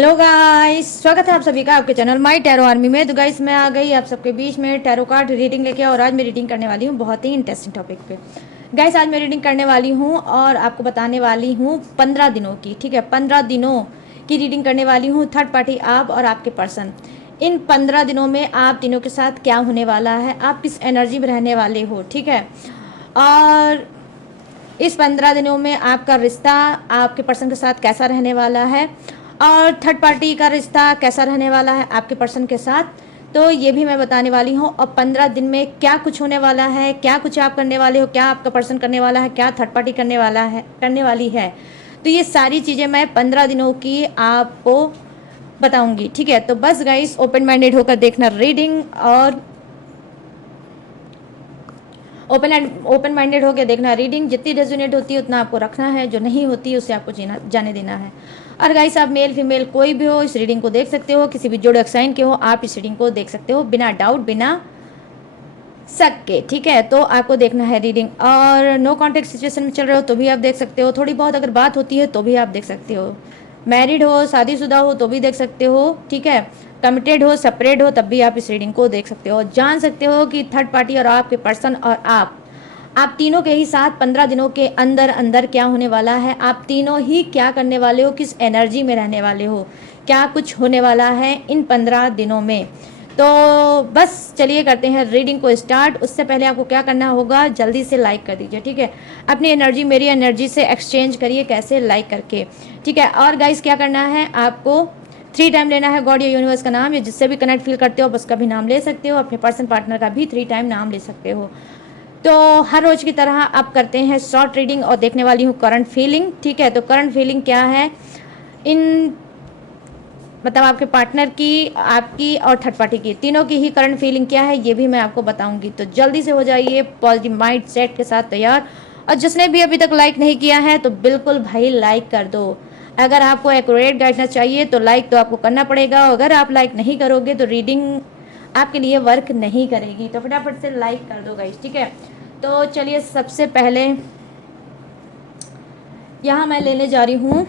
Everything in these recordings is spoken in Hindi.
हेलो गाइस, स्वागत है आप सभी का आपके चैनल माई टैरो आर्मी में। तो गाइस मैं आ गई आप सबके बीच में टैरो कार्ड रीडिंग लेके, और आज मैं रीडिंग करने वाली हूँ बहुत ही इंटरेस्टिंग टॉपिक पे। गाइस आज मैं रीडिंग करने वाली हूँ और आपको बताने वाली हूँ 15 दिनों की, ठीक है, 15 दिनों की रीडिंग करने वाली हूँ। थर्ड पार्टी आप और आपके पर्सन, इन 15 दिनों में आप तीनों के साथ क्या होने वाला है, आप किस एनर्जी में रहने वाले हो, ठीक है। और इस 15 दिनों में आपका रिश्ता आपके पर्सन के साथ कैसा रहने वाला है, और थर्ड पार्टी का रिश्ता कैसा रहने वाला है आपके पर्सन के साथ, तो ये भी मैं बताने वाली हूँ। और 15 दिन में क्या कुछ होने वाला है, क्या कुछ आप करने वाले हो, क्या आपका पर्सन करने वाला है, क्या थर्ड पार्टी करने वाली है, तो ये सारी चीज़ें मैं 15 दिनों की आपको बताऊंगी, ठीक है। तो बस गाइस ओपन माइंडेड होकर देखना रीडिंग, और ओपन माइंडेड होकर देखना रीडिंग। जितनी रेजोनेट होती है उतना आपको रखना है, जो नहीं होती है उससे आपको जाने देना है। और गाइस आप मेल फीमेल कोई भी हो इस रीडिंग को देख सकते हो, किसी भी जोड़क साइन के हो आप इस रीडिंग को देख सकते हो बिना डाउट, बिना शक के, ठीक है। तो आपको देखना है रीडिंग, और नो कॉन्टेक्ट सिचुएशन में चल रहे हो तो भी आप देख सकते हो, थोड़ी बहुत अगर बात होती है तो भी आप देख सकते हो, मैरिड हो शादीशुदा हो तो भी देख सकते हो, ठीक है, कमिटेड हो सेपरेट हो तब भी आप इस रीडिंग को देख सकते हो। जान सकते हो कि थर्ड पार्टी और आपके पर्सन और आप तीनों के ही साथ 15 दिनों के अंदर अंदर क्या होने वाला है, आप तीनों ही क्या करने वाले हो, किस एनर्जी में रहने वाले हो, क्या कुछ होने वाला है इन 15 दिनों में। तो बस चलिए करते हैं रीडिंग को स्टार्ट। उससे पहले आपको क्या करना होगा, जल्दी से लाइक कर दीजिए, ठीक है। अपनी एनर्जी मेरी एनर्जी से एक्सचेंज करिए, कैसे, लाइक करके, ठीक है। और गाइस क्या करना है, आपको 3 टाइम लेना है गॉड या यूनिवर्स का नाम, या जिससे भी कनेक्ट फील करते हो आप उसका भी नाम ले सकते हो, अपने पर्सन पार्टनर का भी 3 टाइम नाम ले सकते हो। तो हर रोज की तरह आप करते हैं शॉर्ट रीडिंग, और देखने वाली हूँ करंट फीलिंग, ठीक है। तो करंट फीलिंग क्या है इन, मतलब आपके पार्टनर की, आपकी और थर्ड पार्टी की, तीनों की ही करंट फीलिंग क्या है ये भी मैं आपको बताऊंगी। तो जल्दी से हो जाइए पॉजिटिव माइंड सेट के साथ तैयार। और जिसने भी अभी तक लाइक नहीं किया है तो बिल्कुल भाई लाइक कर दो। अगर आपको एक्यूरेट गाइडेंस चाहिए तो लाइक तो आपको करना पड़ेगा, अगर आप लाइक नहीं करोगे तो रीडिंग आपके लिए वर्क नहीं करेगी। तो फटाफट से लाइक कर दो गाइस, ठीक है। तो चलिए सबसे पहले यहाँ मैं लेने जा रही हूँ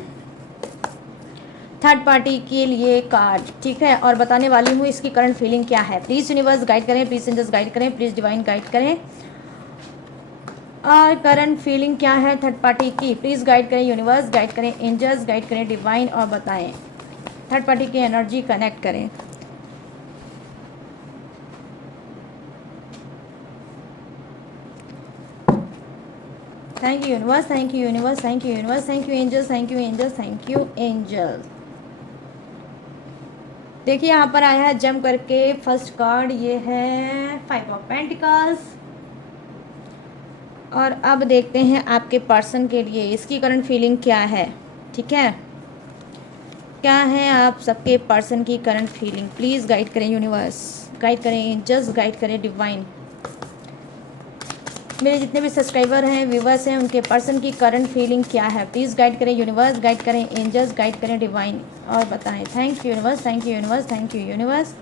थर्ड पार्टी के लिए कार्ड, ठीक है, और बताने वाली हूँ इसकी करंट फीलिंग क्या है। प्लीज़ यूनिवर्स गाइड करें, प्लीज़ एंजल्स गाइड करें, प्लीज़ डिवाइन गाइड करें। और करंट फीलिंग क्या है थर्ड पार्टी की, प्लीज़ गाइड करें यूनिवर्स, गाइड करें एंजल्स, गाइड करें डिवाइन, और बताएं थर्ड पार्टी की एनर्जी कनेक्ट करें। Thank you universe, thank you universe, thank you universe, thank you angels, thank you angels, thank you angels. देखिए यहाँ पर आया है जम करके फर्स्ट कार्ड, ये है 5 ऑफ पेंटिकल्स। और अब देखते हैं आपके पर्सन के लिए इसकी करंट फीलिंग क्या है, ठीक है। क्या है आप सबके पर्सन की करंट फीलिंग, प्लीज़ गाइड करें यूनिवर्स, गाइड करें एंजल्स, गाइड करें डिवाइन। मेरे जितने भी सब्सक्राइबर हैं, व्यूवर्स हैं, उनके पर्सन की करंट फीलिंग क्या है, प्लीज़ गाइड करें यूनिवर्स, गाइड करें एंजल्स, गाइड करें डिवाइन, और बताएं। Thank you universe, thank you universe, thank you universe,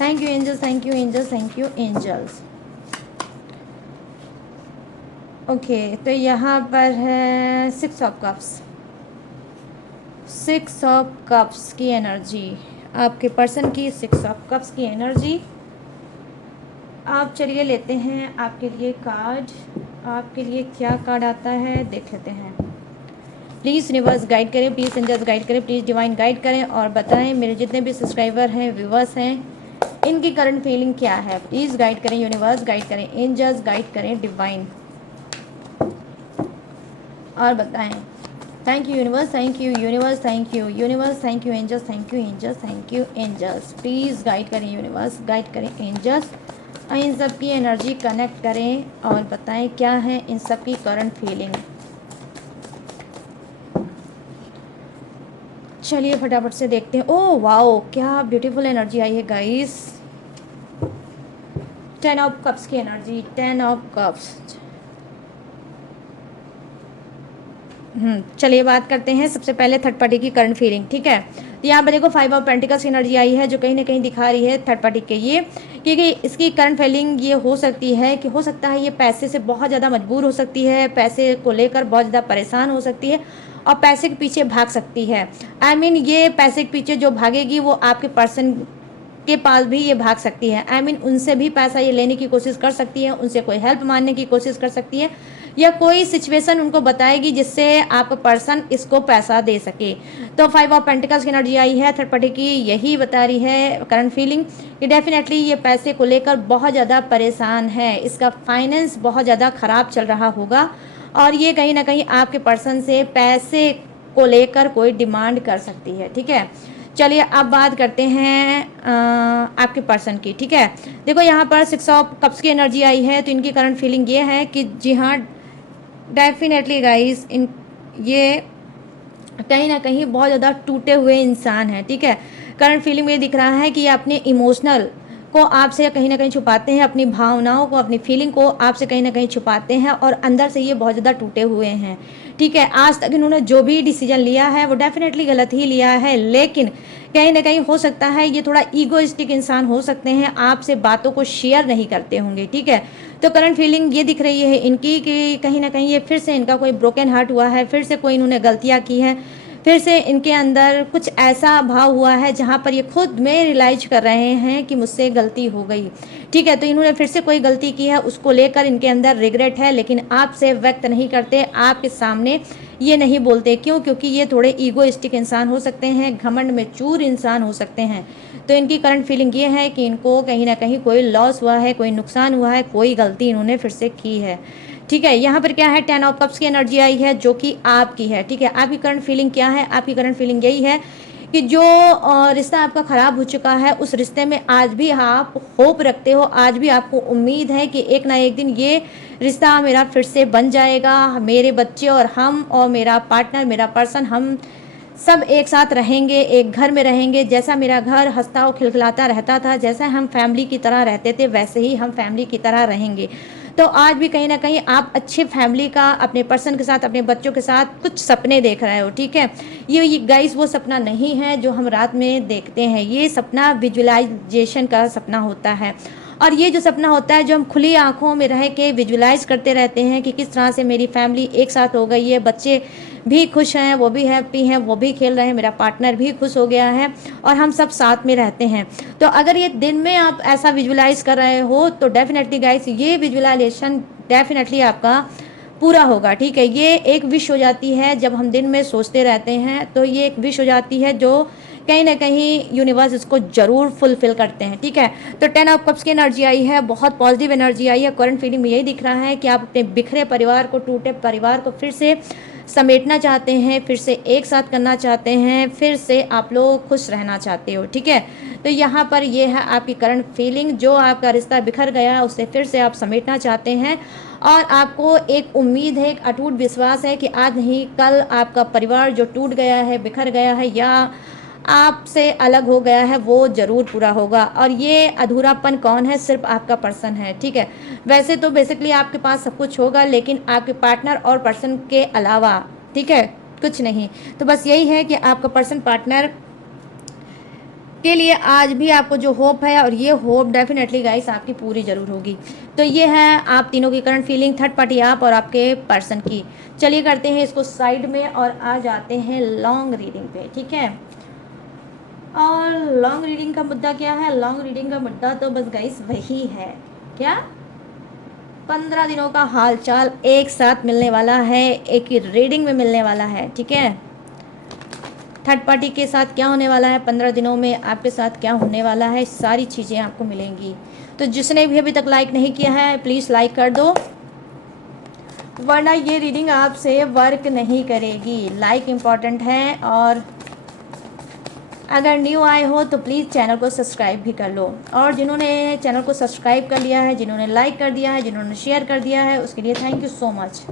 thank you angels, thank you angels, thank you angels. Okay तो यहाँ पर है 6 ऑफ कप्स, 6 ऑफ कप्स की एनर्जी, आपके पर्सन की 6 ऑफ कप्स की एनर्जी। आप चलिए लेते हैं आपके लिए कार्ड, आपके लिए क्या कार्ड आता है देख लेते हैं। प्लीज़ यूनिवर्स गाइड करें, प्लीज़ एंजल्स गाइड करें, प्लीज़ डिवाइन गाइड करें, और बताएं मेरे जितने भी सब्सक्राइबर हैं, व्यूवर्स हैं, इनकी करंट फीलिंग क्या है। प्लीज़ गाइड करें यूनिवर्स, गाइड करें एंजल्स, गाइड करें डिवाइन, और बताएं। Thank you universe, thank you universe, thank you universe, thank you angels, thank you angels, thank you angels. Please guide करें यूनिवर्स, गाइड करें एंजल्स, और इन सब की एनर्जी कनेक्ट करें, और बताएं क्या है इन सब की करंट फीलिंग। चलिए फटाफट से देखते हैं। ओह वाओ क्या ब्यूटीफुल एनर्जी आई है गाइस, 10 ऑफ कप्स की एनर्जी, 10 ऑफ कप्स। चलिए बात करते हैं सबसे पहले थर्ड पार्टी की करंट फीलिंग, ठीक है। तो यहाँ पर देखो 5 ऑफ पेंटिकल्स की एनर्जी आई है, जो कहीं ना कहीं दिखा रही है थर्ड पार्टी के क्योंकि इसकी करंट फीलिंग ये हो सकती है कि हो सकता है ये पैसे से बहुत ज़्यादा मजबूर हो सकती है, पैसे को लेकर बहुत ज़्यादा परेशान हो सकती है और पैसे के पीछे भाग सकती है। आई मीन ये पैसे के पीछे जो भागेगी वो आपके पर्सन के पास भी ये भाग सकती है। आई मीन उनसे भी पैसा ये लेने की कोशिश कर सकती है, उनसे कोई हेल्प मांगने की कोशिश कर सकती है, या कोई सिचुएशन उनको बताएगी जिससे आपका पर्सन इसको पैसा दे सके। तो 5 ऑफ पेंटिकल्स की एनर्जी आई है थर्ड पार्टी की, यही बता रही है करंट फीलिंग कि डेफिनेटली ये पैसे को लेकर बहुत ज़्यादा परेशान है, इसका फाइनेंस बहुत ज़्यादा ख़राब चल रहा होगा और ये कहीं ना कहीं आपके पर्सन से पैसे को लेकर कोई डिमांड कर सकती है। ठीक है, चलिए अब बात करते हैं आपके पर्सन की। ठीक है, देखो यहाँ पर 6 ऑफ कप्स की एनर्जी आई है, तो इनकी करंट फीलिंग ये है कि जी हाँ डेफिनेटली गाइस ये कहीं ना कहीं बहुत ज़्यादा टूटे हुए इंसान हैं। ठीक है, करंट फीलिंग में दिख रहा है कि ये अपने इमोशनल को आपसे कहीं ना कहीं छुपाते हैं, अपनी भावनाओं को, अपनी फीलिंग को आपसे कहीं ना कहीं छुपाते हैं और अंदर से ये बहुत ज़्यादा टूटे हुए हैं। ठीक है, आज तक इन्होंने जो भी डिसीजन लिया है वो डेफिनेटली गलत ही लिया है, लेकिन कहीं ना कहीं हो सकता है ये थोड़ा ईगोइस्टिक इंसान हो सकते हैं, आपसे बातों को शेयर नहीं करते होंगे। ठीक है, तो करंट फीलिंग ये दिख रही है इनकी कि कहीं ना कहीं ये फिर से इनका कोई ब्रोकन हार्ट हुआ है, फिर से कोई इन्होंने गलतियाँ की हैं, फिर से इनके अंदर कुछ ऐसा भाव हुआ है जहाँ पर ये खुद में रियलाइज कर रहे हैं कि मुझसे गलती हो गई। ठीक है, तो इन्होंने फिर से कोई गलती की है, उसको लेकर इनके अंदर रिग्रेट है, लेकिन आपसे व्यक्त नहीं करते, आपके सामने ये नहीं बोलते। क्यों? क्योंकि ये थोड़े ईगोइस्टिक इंसान हो सकते हैं, घमंड में चूर इंसान हो सकते हैं। तो इनकी करंट फीलिंग ये है कि इनको कहीं ना कहीं कोई लॉस हुआ है, कोई नुकसान हुआ है, कोई गलती इन्होंने फिर से की है। ठीक है, यहाँ पर क्या है 10 ऑफ कप्स की एनर्जी आई है जो कि आपकी है। ठीक है, आपकी करंट फीलिंग क्या है? आपकी करंट फीलिंग यही है कि जो रिश्ता आपका ख़राब हो चुका है उस रिश्ते में आज भी आप होप रखते हो, आज भी आपको उम्मीद है कि एक ना एक दिन ये रिश्ता मेरा फिर से बन जाएगा, मेरे बच्चे और हम और मेरा पार्टनर, मेरा पर्सन, हम सब एक साथ रहेंगे, एक घर में रहेंगे। जैसा मेरा घर हंसता और खिलखिलाता रहता था, जैसा हम फैमिली की तरह रहते थे, वैसे ही हम फैमिली की तरह रहेंगे। तो आज भी कहीं ना कहीं आप अच्छे फैमिली का अपने पर्सन के साथ, अपने बच्चों के साथ कुछ सपने देख रहे हो। ठीक है, ये गाइस वो सपना नहीं है जो हम रात में देखते हैं, ये सपना विजुअलाइजेशन का सपना होता है। और ये जो सपना होता है जो हम खुली आंखों में रह के विजुअलाइज करते रहते हैं कि किस तरह से मेरी फैमिली एक साथ हो गई है, बच्चे भी खुश हैं, वो भी हैप्पी हैं, वो भी खेल रहे हैं, मेरा पार्टनर भी खुश हो गया है और हम सब साथ में रहते हैं। तो अगर ये दिन में आप ऐसा विजुअलाइज कर रहे हो तो डेफिनेटली गाइस ये विजुअलाइजेशन डेफिनेटली आपका पूरा होगा। ठीक है, ये एक विश हो जाती है जब हम दिन में सोचते रहते हैं, तो ये एक विश हो जाती है जो कहीं ना कहीं यूनिवर्स इसको जरूर फुलफिल करते हैं। ठीक है, तो 10 ऑफ कप्स की एनर्जी आई है, बहुत पॉजिटिव एनर्जी आई है। करंट फीलिंग में यही दिख रहा है कि आप अपने बिखरे परिवार को, टूटे परिवार को फिर से समेटना चाहते हैं, फिर से एक साथ करना चाहते हैं, फिर से आप लोग खुश रहना चाहते हो। ठीक है, तो यहाँ पर ये है आपकी करंट फीलिंग, जो आपका रिश्ता बिखर गया है उसे फिर से आप समेटना चाहते हैं और आपको एक उम्मीद है, एक अटूट विश्वास है कि आज नहीं कल आपका परिवार जो टूट गया है, बिखर गया है या आपसे अलग हो गया है, वो ज़रूर पूरा होगा। और ये अधूरापन कौन है? सिर्फ आपका पर्सन है। ठीक है, वैसे तो बेसिकली आपके पास सब कुछ होगा, लेकिन आपके पार्टनर और पर्सन के अलावा, ठीक है, कुछ नहीं। तो बस यही है कि आपका पर्सन पार्टनर के लिए आज भी आपको जो होप है, और ये होप डेफिनेटली गाइस आपकी पूरी ज़रूर होगी। तो ये है आप तीनों की करंट फीलिंग, थर्ड पार्टी आप और आपके पर्सन की। चलिए करते हैं इसको साइड में और आ जाते हैं लॉन्ग रीडिंग पे। ठीक है, और लॉन्ग रीडिंग का मुद्दा क्या है? लॉन्ग रीडिंग का मुद्दा तो बस गाइस वही है, क्या 15 दिनों का हालचाल एक साथ मिलने वाला है, एक ही रीडिंग में मिलने वाला है। ठीक है, थर्ड पार्टी के साथ क्या होने वाला है 15 दिनों में, आपके साथ क्या होने वाला है, सारी चीज़ें आपको मिलेंगी। तो जिसने भी अभी तक लाइक नहीं किया है प्लीज़ लाइक कर दो, वरना ये रीडिंग आपसे वर्क नहीं करेगी। लाइक इम्पॉर्टेंट है, और अगर न्यू आए हो तो प्लीज़ चैनल को सब्सक्राइब भी कर लो। और जिन्होंने चैनल को सब्सक्राइब कर लिया है, जिन्होंने लाइक कर दिया है, जिन्होंने शेयर कर दिया है, उसके लिए थैंक यू सो मच।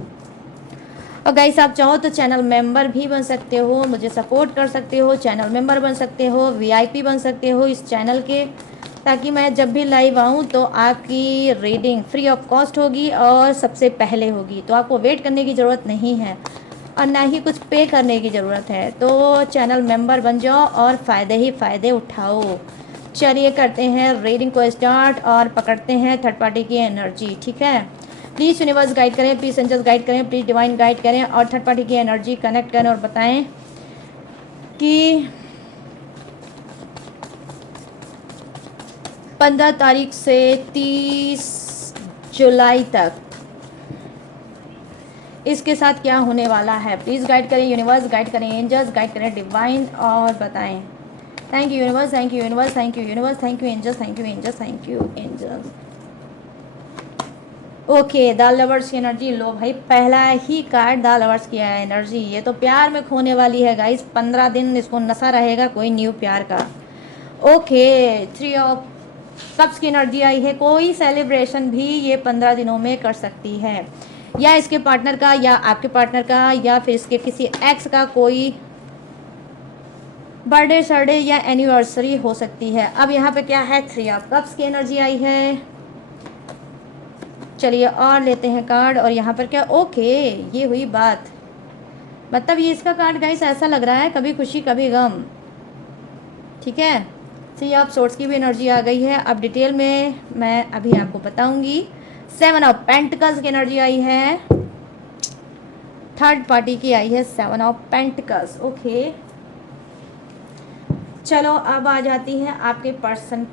और गाइस आप चाहो तो चैनल मेंबर भी बन सकते हो, मुझे सपोर्ट कर सकते हो, चैनल मेंबर बन सकते हो, वीआईपी बन सकते हो इस चैनल के, ताकि मैं जब भी लाइव आऊँ तो आपकी रीडिंग फ्री ऑफ कॉस्ट होगी और सबसे पहले होगी। तो आपको वेट करने की ज़रूरत नहीं है और ना ही कुछ पे करने की ज़रूरत है। तो चैनल मेंबर बन जाओ और फ़ायदे ही फ़ायदे उठाओ। चलिए करते हैं रीडिंग को स्टार्ट और पकड़ते हैं थर्ड पार्टी की एनर्जी। ठीक है, प्लीज़ यूनिवर्स गाइड करें, प्लीज़ एंजल्स गाइड करें, प्लीज़ डिवाइन गाइड करें और थर्ड पार्टी की एनर्जी कनेक्ट करें और बताएं कि 15 तारीख से 30 जुलाई तक इसके साथ क्या होने वाला है। प्लीज़ गाइड करें यूनिवर्स, गाइड करें एंजल्स, गाइड करें डिवाइन और बताएं। Thank you universe, thank you universe, thank you universe, thank you angels, thank you angels, thank you angels. Okay, the lovers की एनर्जी लो भाई, पहला ही कार्ड द लवर्स की एनर्जी। ये तो प्यार में खोने वाली है गाइस, 15 दिन इसको नशा रहेगा कोई न्यू प्यार का। ओके, 3 ऑफ कप्स की एनर्जी आई है, कोई सेलिब्रेशन भी ये 15 दिनों में कर सकती है, या इसके पार्टनर का या आपके पार्टनर का या फिर इसके किसी एक्स का कोई बर्थडे सर्थडे या एनिवर्सरी हो सकती है। अब यहाँ पे क्या है, 3 ऑफ कप्स की एनर्जी आई है। चलिए और लेते हैं कार्ड और यहाँ पर क्या, ओके ये हुई बात, मतलब ये इसका कार्ड गाइस ऐसा लग रहा है कभी खुशी कभी गम। ठीक है, 3 ऑफ सोर्ट्स की भी एनर्जी आ गई है। अब डिटेल में मैं अभी आपको बताऊंगी। 7 ऑफ पेंटिकल्स की एनर्जी आई है, थर्ड पार्टी की आई है 7 ऑफ पेंटिकल्स। ओके, चलो अब आ जाती है आपके पर्सन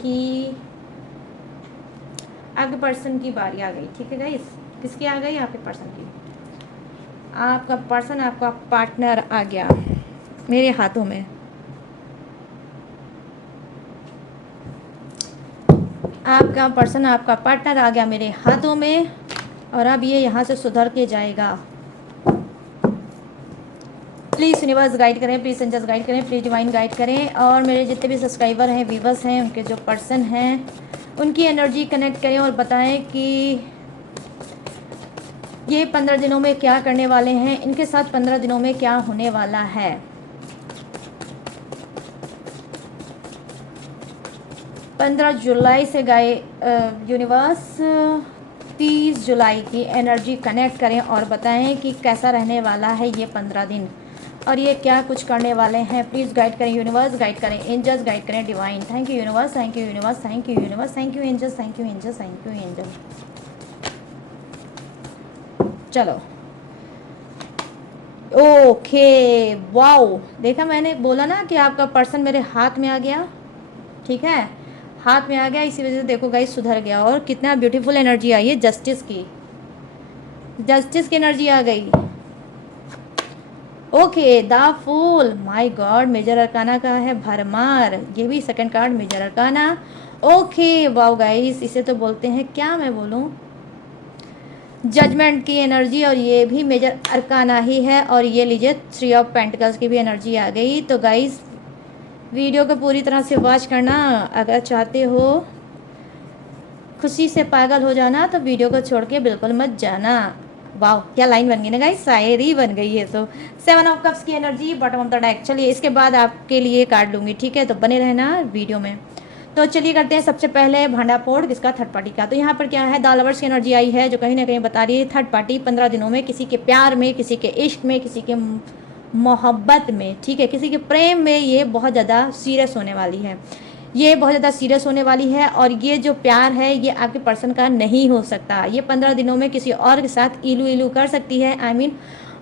की बारी आ गई। ठीक है गाइस, किसकी आ गई, आपके पर्सन की। आपका पर्सन, आपका पार्टनर आ गया मेरे हाथों में। आपका पर्सन, आपका पार्टनर आ गया मेरे हाथों में और अब ये यहाँ से सुधर के जाएगा। प्लीज़ यूनिवर्स गाइड करें, प्लीज़ एंजल्स गाइड करें, प्लीज़ डिवाइन गाइड करें और मेरे जितने भी सब्सक्राइबर हैं, व्यूवर्स हैं, उनके जो पर्सन हैं उनकी एनर्जी कनेक्ट करें और बताएं कि ये 15 दिनों में क्या करने वाले हैं, इनके साथ 15 दिनों में क्या होने वाला है। 15 जुलाई से गए यूनिवर्स 30 जुलाई की एनर्जी कनेक्ट करें और बताएं कि कैसा रहने वाला है ये 15 दिन और ये क्या कुछ करने वाले हैं। प्लीज़ गाइड करें यूनिवर्स, गाइड करें एंजल्स, गाइड करें divine. Thank you universe, thank you universe, thank you universe, thank you angels, thank you angels, thank you angels. चलो ओके, वाओ, देखा मैंने बोला ना कि आपका पर्सन मेरे हाथ में आ गया। ठीक है, हाथ में आ गया, इसी वजह से देखो गाइस सुधर गया और कितना ब्यूटीफुल एनर्जी आई है जस्टिस की एनर्जी आ गई। Okay, the fool, my God, major arcana का है भरमार, ये भी second card major arcana. Okay wow guys, इसे तो बोलते हैं, क्या मैं बोलूँ, जजमेंट की एनर्जी और ये भी मेजर अरकाना ही है। और ये लीजिए 3 ऑफ पेंटिकल्स की भी एनर्जी आ गई। तो गाइस वीडियो को पूरी तरह से वॉच करना, अगर चाहते हो खुशी से पागल हो जाना तो वीडियो को छोड़ के बिल्कुल मत जाना। वाह क्या लाइन बन गई ना गाइस, शायरी बन गई है। तो 7 ऑफ कप्स की energy bottom of the deck. चलिए इसके बाद आपके लिए कार्ड लूँगी, ठीक है, तो बने रहना वीडियो में। तो चलिए करते हैं सबसे पहले भांडा फोड़ किसका, थर्ड पार्टी का। तो यहाँ पर क्या है, द लवर्स की एनर्जी आई है जो कहीं ना कहीं बता रही है थर्ड पार्टी 15 दिनों में किसी के प्यार में, किसी के इश्क में, किसी के मोहब्बत में, ठीक है, किसी के प्रेम में ये बहुत ज़्यादा सीरियस होने वाली है। ये बहुत ज़्यादा सीरियस होने वाली है और ये जो प्यार है ये आपके पर्सन का नहीं हो सकता। ये 15 दिनों में किसी और के साथ इलू इलू कर सकती है। आई मीन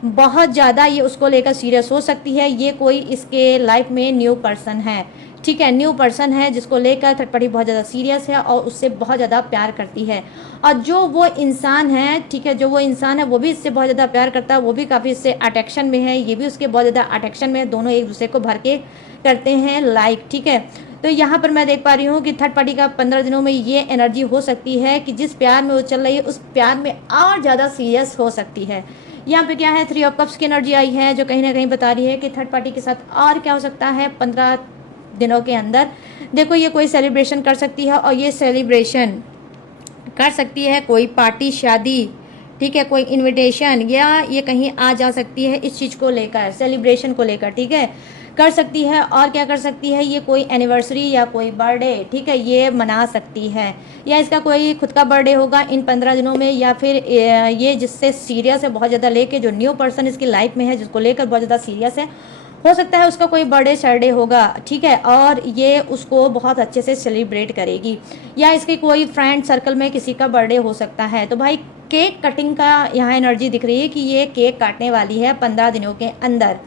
बहुत ज़्यादा ये उसको लेकर सीरियस हो सकती है। ये कोई इसके लाइफ में न्यू पर्सन है, ठीक है, न्यू पर्सन है जिसको लेकर थर्ड पार्टी बहुत ज़्यादा सीरियस है और उससे बहुत ज़्यादा प्यार करती है। और जो वो इंसान है, ठीक है, जो वो इंसान है वो भी इससे बहुत ज़्यादा प्यार करता है, वो भी काफ़ी इससे अट्रैक्शन में है, ये भी उसके बहुत ज़्यादा अट्रैक्शन में है, दोनों एक दूसरे को भर के करते हैं लाइक, ठीक है। तो यहाँ पर मैं देख पा रही हूँ कि थर्ड पार्टी का 15 दिनों में ये एनर्जी हो सकती है कि जिस प्यार में वो चल रही है उस प्यार में और ज़्यादा सीरियस हो सकती है। यहाँ पे क्या है, 3 ऑफ कप्स की एनर्जी आई है जो कहीं ना कहीं बता रही है कि थर्ड पार्टी के साथ और क्या हो सकता है 15 दिनों के अंदर। देखो ये कोई सेलिब्रेशन कर सकती है और ये सेलिब्रेशन कर सकती है कोई पार्टी, शादी, ठीक है, कोई इनविटेशन, या ये कहीं आ जा सकती है इस चीज़ को लेकर, सेलिब्रेशन को लेकर, ठीक है, कर सकती है। और क्या कर सकती है, ये कोई एनिवर्सरी या कोई बर्थडे, ठीक है, ये मना सकती है, या इसका कोई खुद का बर्थडे होगा इन 15 दिनों में, या फिर ये जिससे सीरियस है बहुत ज़्यादा लेके, जो न्यू पर्सन इसकी लाइफ में है जिसको लेकर बहुत ज़्यादा सीरियस है, हो सकता है उसका कोई बर्थडे सैटरडे होगा, ठीक है, और ये उसको बहुत अच्छे से सेलिब्रेट करेगी, या इसके कोई फ्रेंड सर्कल में किसी का बर्थडे हो सकता है। तो भाई केक कटिंग का यहाँ एनर्जी दिख रही है कि ये केक काटने वाली है 15 दिनों के अंदर,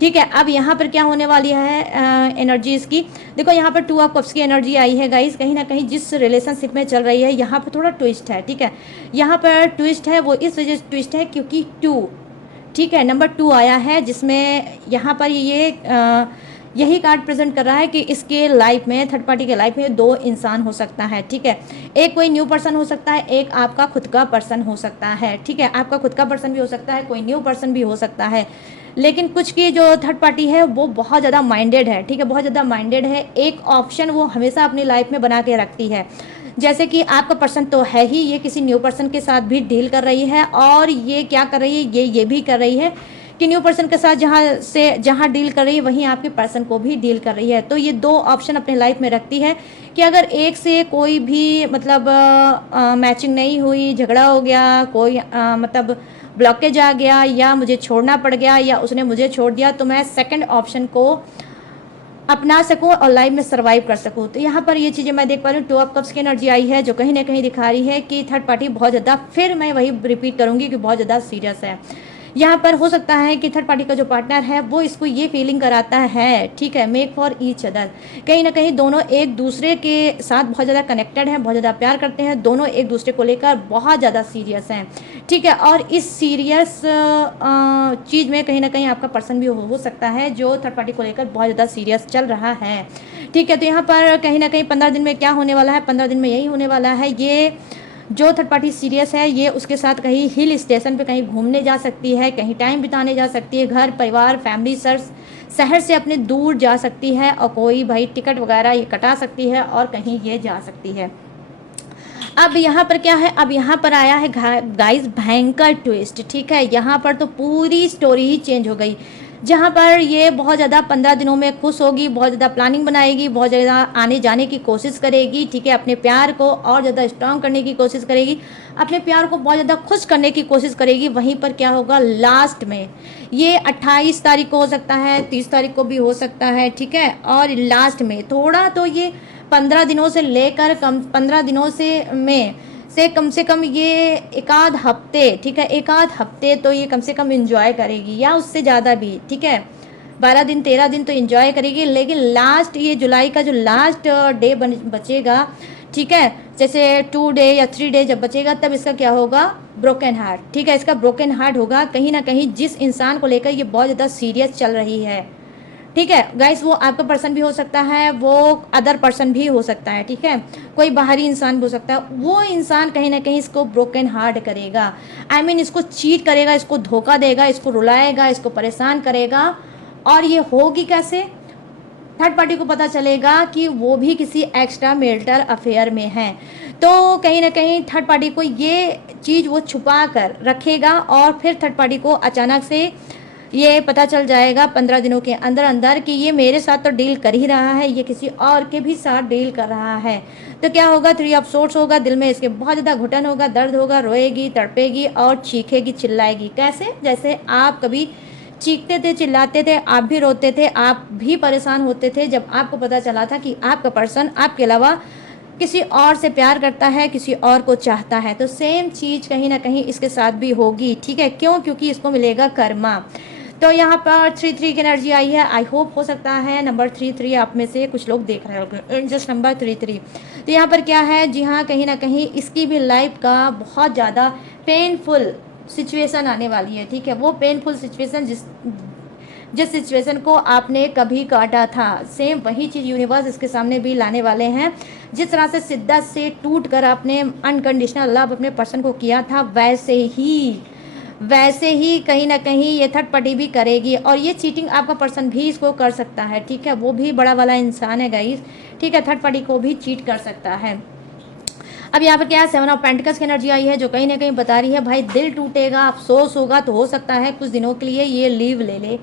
ठीक है। अब यहाँ पर क्या होने वाली है एनर्जी इसकी, देखो यहाँ पर 2 ऑफ कप्स की एनर्जी आई है गाइस। कहीं ना कहीं जिस रिलेशनशिप में चल रही है यहाँ पर थोड़ा ट्विस्ट है, ठीक है। यहाँ पर ट्विस्ट है, वो इस वजह से ट्विस्ट है क्योंकि 2, ठीक है, नंबर 2 आया है, जिसमें यहाँ पर ये यही कार्ड प्रेजेंट कर रहा है कि इसके लाइफ में, थर्ड पार्टी के लाइफ में 2 इंसान हो सकता है, ठीक है। एक कोई न्यू पर्सन हो सकता है, एक आपका खुद का पर्सन हो सकता है, ठीक है। आपका खुद का पर्सन भी हो सकता है, कोई न्यू पर्सन भी हो सकता है, लेकिन कुछ की जो थर्ड पार्टी है वो बहुत ज़्यादा माइंडेड है, ठीक है, बहुत ज़्यादा माइंडेड है। एक ऑप्शन वो हमेशा अपनी लाइफ में बना के रखती है, जैसे कि आपका पर्सन तो है ही, ये किसी न्यू पर्सन के साथ भी डील कर रही है, और ये क्या कर रही है, ये भी कर रही है कि न्यू पर्सन के साथ जहाँ डील कर रही है वहीं आपके पर्सन को भी डील कर रही है। तो ये 2 ऑप्शन अपने लाइफ में रखती है कि अगर एक से कोई भी मतलब मैचिंग नहीं हुई, झगड़ा हो गया, कोई मतलब ब्लॉकेज आ गया, या मुझे छोड़ना पड़ गया, या उसने मुझे छोड़ दिया, तो मैं सेकंड ऑप्शन को अपना सकूं और लाइफ में सर्वाइव कर सकूं। तो यहाँ पर ये चीज़ें मैं देख पा रही हूँ। 2 ऑफ कप्स की एनर्जी आई है जो कहीं ना कहीं दिखा रही है कि थर्ड पार्टी बहुत ज़्यादा, फिर मैं वही रिपीट करूँगी कि बहुत ज़्यादा सीरियस है। यहाँ पर हो सकता है कि थर्ड पार्टी का जो पार्टनर है वो इसको ये फीलिंग कराता है, ठीक है, मेक फॉर ईच अदर, कहीं ना कहीं दोनों एक दूसरे के साथ बहुत ज़्यादा कनेक्टेड हैं, बहुत ज़्यादा प्यार करते हैं, दोनों एक दूसरे को लेकर बहुत ज़्यादा सीरियस हैं, ठीक है। और इस सीरियस चीज़ में कहीं ना कहीं आपका पर्सन भी हो सकता है जो थर्ड पार्टी को लेकर बहुत ज़्यादा सीरियस चल रहा है, ठीक है। तो यहाँ पर कहीं ना कहीं 15 दिन में क्या होने वाला है, 15 दिन में यही होने वाला है, ये जो थर्ड पार्टी सीरियस है ये उसके साथ कहीं हिल स्टेशन पे कहीं घूमने जा सकती है, कहीं टाइम बिताने जा सकती है, घर परिवार फैमिली शहर से अपने दूर जा सकती है, और कोई भाई टिकट वगैरह ये कटा सकती है और कहीं ये जा सकती है। अब यहाँ पर क्या है, अब यहाँ पर आया है गाइस भयंकर ट्विस्ट, ठीक है। यहाँ पर तो पूरी स्टोरी ही चेंज हो गई, जहाँ पर ये बहुत ज़्यादा 15 दिनों में खुश होगी, बहुत ज़्यादा प्लानिंग बनाएगी, बहुत ज़्यादा आने जाने की कोशिश करेगी, ठीक है, अपने प्यार को और ज़्यादा स्ट्रांग करने की कोशिश करेगी, अपने प्यार को बहुत ज़्यादा खुश करने की कोशिश करेगी। वहीं पर क्या होगा लास्ट में, ये 28 तारीख को हो सकता है, 30 तारीख को भी हो सकता है, ठीक है। और लास्ट में थोड़ा तो ये 15 दिनों से लेकर 15 दिनों से कम से कम ये एक आध हफ्ते, ठीक है, एक आध हफ्ते तो ये कम से कम एंजॉय करेगी, या उससे ज़्यादा भी, ठीक है, 12 दिन 13 दिन तो एंजॉय करेगी। लेकिन लास्ट ये जुलाई का जो लास्ट डे बचेगा, ठीक है, जैसे 2 डे या 3 डे जब बचेगा तब इसका क्या होगा, ब्रोकन हार्ट, ठीक है, इसका ब्रोकन हार्ट होगा कहीं ना कहीं जिस इंसान को लेकर ये बहुत ज़्यादा सीरियस चल रही है, ठीक है गाइस। वो आपका पर्सन भी हो सकता है, वो अदर पर्सन भी हो सकता है, ठीक है, कोई बाहरी इंसान भी हो सकता है। वो इंसान कहीं ना कहीं इसको ब्रोकन हार्ट करेगा, आई मीन इसको चीट करेगा, इसको धोखा देगा, इसको रुलाएगा, इसको परेशान करेगा। और ये होगी कैसे, थर्ड पार्टी को पता चलेगा कि वो भी किसी एक्स्ट्रा मैरिटल अफेयर में है, तो कहीं ना कहीं थर्ड पार्टी को ये चीज़ वो छुपा कर रखेगा, और फिर थर्ड पार्टी को अचानक से ये पता चल जाएगा 15 दिनों के अंदर अंदर कि ये मेरे साथ तो डील कर ही रहा है, ये किसी और के भी साथ डील कर रहा है। तो क्या होगा, 3 ऑफ सोर्ट्स होगा, दिल में इसके बहुत ज़्यादा घुटन होगा, दर्द होगा, रोएगी, तड़पेगी और चीखेगी, चिल्लाएगी। कैसे, जैसे आप कभी चीखते थे, चिल्लाते थे, आप भी रोते थे, आप भी परेशान होते थे जब आपको पता चला था कि आपका पर्सन आपके अलावा किसी और से प्यार करता है, किसी और को चाहता है। तो सेम चीज़ कहीं ना कहीं इसके साथ भी होगी, ठीक है, क्यों, क्योंकि इसको मिलेगा कर्मा। तो यहाँ पर 3 की एनर्जी आई है, आई होप हो सकता है नंबर 3 आप में से कुछ लोग देख रहे होंगे, जस्ट नंबर 3। तो यहाँ पर क्या है, जी हाँ, कहीं ना कहीं इसकी भी लाइफ का बहुत ज़्यादा पेनफुल सिचुएशन आने वाली है, ठीक है। वो पेनफुल सिचुएशन जिस सिचुएशन को आपने कभी काटा था, सेम वही चीज़ यूनिवर्स इसके सामने भी लाने वाले हैं। जिस तरह से शिद्दत से टूट कर आपने अनकंडीशनल लव अपने पर्सन को किया था, वैसे ही कहीं ना कहीं ये थर्ड पार्टी भी करेगी, और ये चीटिंग आपका पर्सन भी इसको कर सकता है, ठीक है। वो भी बड़ा वाला इंसान है गाइस, ठीक है, थर्ड पार्टी को भी चीट कर सकता है। अब यहाँ पर क्या है, 7 ऑफ पेंटिकल्स की एनर्जी आई है जो कहीं ना कहीं बता रही है भाई दिल टूटेगा, अफसोस होगा, तो हो सकता है कुछ दिनों के लिए ये लीव ले ले,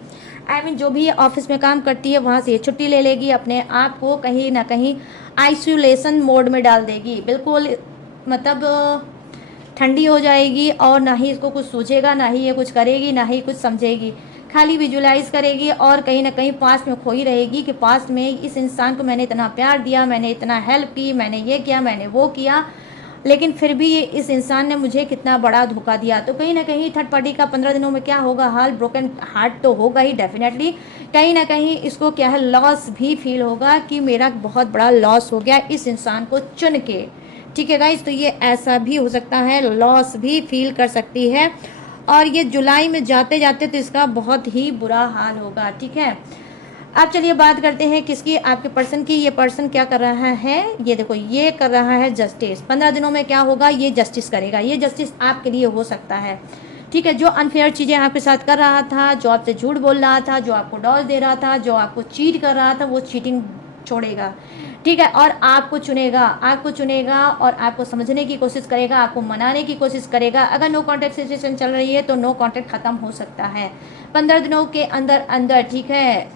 आई मीन जो भी ऑफिस में काम करती है वहाँ से ये छुट्टी ले लेगी, अपने आप को कहीं ना कहीं आइसोलेशन मोड में डाल देगी, बिल्कुल मतलब ठंडी हो जाएगी, और ना ही इसको कुछ सूझेगा, ना ही ये कुछ करेगी, ना ही कुछ समझेगी, खाली विजुलाइज करेगी और कहीं ना कहीं पास्ट में खोई रहेगी कि पास्ट में इस इंसान को मैंने इतना प्यार दिया, मैंने इतना हेल्प की, मैंने ये किया, मैंने वो किया, लेकिन फिर भी इस इंसान ने मुझे कितना बड़ा धोखा दिया। तो कहीं ना कहीं थर्ड पार्टी का 15 दिनों में क्या होगा हाल, ब्रोकन हार्ट तो होगा ही डेफिनेटली। कहीं ना कहीं इसको क्या है, लॉस भी फील होगा कि मेरा बहुत बड़ा लॉस हो गया इस इंसान को चुन के। ठीक है गाइस, तो ये ऐसा भी हो सकता है, लॉस भी फील कर सकती है और ये जुलाई में जाते जाते तो इसका बहुत ही बुरा हाल होगा। ठीक है, अब चलिए बात करते हैं किसकी, आपके पर्सन की। ये पर्सन क्या कर रहा है, ये देखो ये कर रहा है जस्टिस। 15 दिनों में क्या होगा, ये जस्टिस करेगा। ये जस्टिस आपके लिए हो सकता है। ठीक है, जो अनफेयर चीज़ें आपके साथ कर रहा था, जो आपसे झूठ बोल रहा था, जो आपको डॉज दे रहा था, जो आपको चीट कर रहा था, वो चीटिंग छोड़ेगा। ठीक है, और आपको चुनेगा, आपको चुनेगा और आपको समझने की कोशिश करेगा, आपको मनाने की कोशिश करेगा। अगर नो कॉन्टैक्ट सिचुएशन चल रही है तो नो कॉन्टैक्ट खत्म हो सकता है 15 दिनों के अंदर अंदर। ठीक है,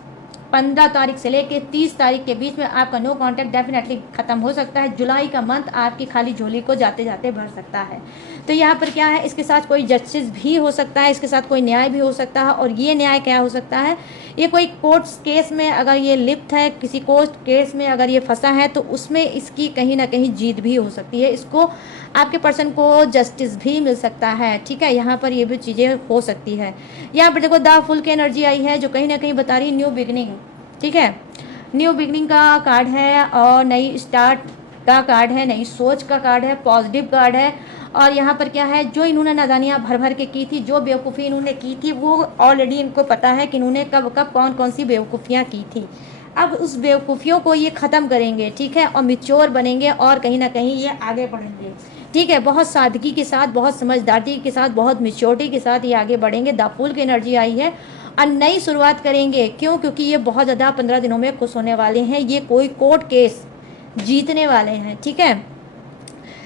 15 तारीख से लेके 30 तारीख के बीच में आपका नो कांटेक्ट डेफिनेटली खत्म हो सकता है। जुलाई का मंथ आपकी खाली झोली को जाते जाते भर सकता है। तो यहाँ पर क्या है, इसके साथ कोई जस्टिस भी हो सकता है, इसके साथ कोई न्याय भी हो सकता है। और ये न्याय क्या हो सकता है, ये कोई कोर्ट केस में अगर ये लिप्त है, किसी कोर्ट केस में अगर ये फंसा है तो उसमें इसकी कहीं ना कहीं जीत भी हो सकती है। इसको आपके पर्सन को जस्टिस भी मिल सकता है। ठीक है, यहाँ पर ये भी चीज़ें हो सकती है। यहाँ पर देखो द फुल की एनर्जी आई है जो कहीं ना कहीं बता रही है न्यू बिगनिंग। ठीक है, न्यू बिगनिंग का कार्ड है और नई स्टार्ट का कार्ड है, नई सोच का कार्ड है, पॉजिटिव कार्ड है। और यहाँ पर क्या है, जो इन्होंने नादानियाँ भर भर के की थी, जो बेवकूफ़ी इन्होंने की थी, वो ऑलरेडी इनको पता है कि इन्होंने कब कब कौन कौन सी बेवकूफ़ियाँ की थी। अब उस बेवकूफ़ियों को ये ख़त्म करेंगे। ठीक है, और मिच्योर बनेंगे और कहीं ना कहीं ये आगे बढ़ेंगे। ठीक है, बहुत सादगी के साथ, बहुत समझदारी के साथ, बहुत मिच्योरिटी के साथ ये आगे बढ़ेंगे। द फूल की एनर्जी आई है और नई शुरुआत करेंगे। क्यों, क्योंकि ये बहुत ज़्यादा 15 दिनों में खुश होने वाले हैं। ये कोई कोर्ट केस जीतने वाले हैं। ठीक है,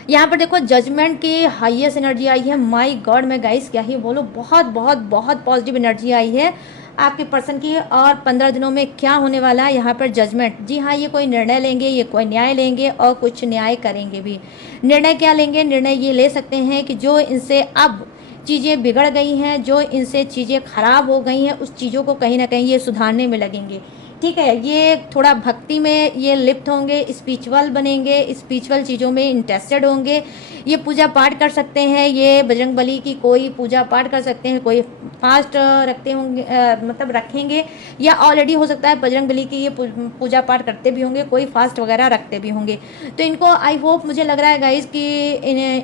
यहाँ पर देखो जजमेंट की हाईएस्ट एनर्जी आई है। माय गॉड, मैं गाइस क्या ही बोलूँ, बहुत बहुत बहुत पॉजिटिव एनर्जी आई है आपके पर्सन की। और 15 दिनों में क्या होने वाला है, यहाँ पर जजमेंट। जी हाँ, ये कोई निर्णय लेंगे, ये कोई न्याय लेंगे और कुछ न्याय करेंगे भी। निर्णय क्या लेंगे, निर्णय ये ले सकते हैं कि जो इनसे अब चीज़ें बिगड़ गई हैं, जो इनसे चीज़ें खराब हो गई हैं, उस चीज़ों को कहीं ना कहीं ये सुधारने में लगेंगे। ठीक है, ये थोड़ा भक्ति में ये लिप्त होंगे, स्पिरिचुअल बनेंगे, स्पिरिचुअल चीज़ों में इंटरेस्टेड होंगे। ये पूजा पाठ कर सकते हैं, ये बजरंग बली की कोई पूजा पाठ कर सकते हैं, कोई फास्ट रखते होंगे, मतलब रखेंगे, या ऑलरेडी हो सकता है बजरंग बली की ये पूजा पाठ करते भी होंगे, कोई फास्ट वगैरह रखते भी होंगे। तो इनको आई होप, मुझे लग रहा है गाइज कि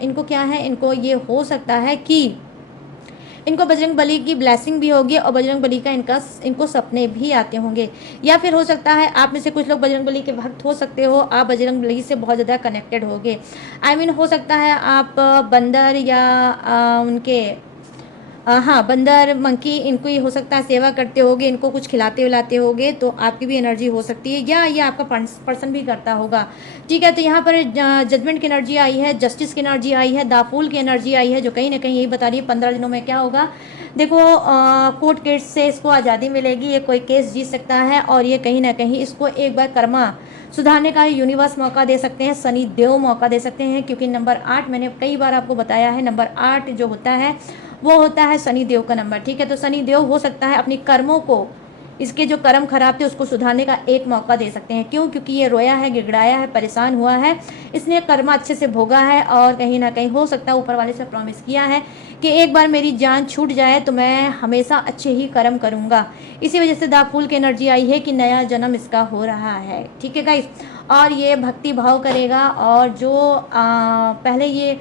इनको क्या है, इनको ये हो सकता है कि इनको बजरंग बली की ब्लेसिंग भी होगी और बजरंग बली का इनको सपने भी आते होंगे। या फिर हो सकता है आप में से कुछ लोग बजरंग बली के भक्त हो सकते हो, आप बजरंग बली से बहुत ज़्यादा कनेक्टेड होगे। आई मीन हो सकता है आप बंदर या उनके हाँ बंदर मंकी, इनको ही हो सकता है सेवा करते होगे, इनको कुछ खिलाते विलाते होगे, तो आपकी भी एनर्जी हो सकती है, या ये आपका पर्सन भी करता होगा। ठीक है, तो यहाँ पर जजमेंट की एनर्जी आई है, जस्टिस की एनर्जी आई है, द फूल की एनर्जी आई है जो कहीं ना कहीं यही बता रही है 15 दिनों में क्या होगा। देखो कोर्ट केस से इसको आज़ादी मिलेगी, ये कोई केस जीत सकता है और ये कहीं ना कहीं इसको एक बार कर्मा सुधारने का यूनिवर्स मौका दे सकते हैं, शनि देव मौका दे सकते हैं। क्योंकि नंबर 8 मैंने कई बार आपको बताया है, नंबर 8 जो होता है वो होता है शनि देव का नंबर। ठीक है, तो शनि देव हो सकता है अपनी कर्मों को, इसके जो कर्म खराब थे उसको सुधारने का एक मौका दे सकते हैं। क्यों, क्योंकि ये रोया है, गिड़गिड़ाया है, परेशान हुआ है, इसने कर्म अच्छे से भोगा है और कहीं ना कहीं हो सकता है ऊपर वाले से प्रॉमिस किया है कि एक बार मेरी जान छूट जाए तो मैं हमेशा अच्छे ही कर्म करूँगा। इसी वजह से द फूल की एनर्जी आई है कि नया जन्म इसका हो रहा है। ठीक है गाइस, और ये भक्ति भाव करेगा और जो पहले ये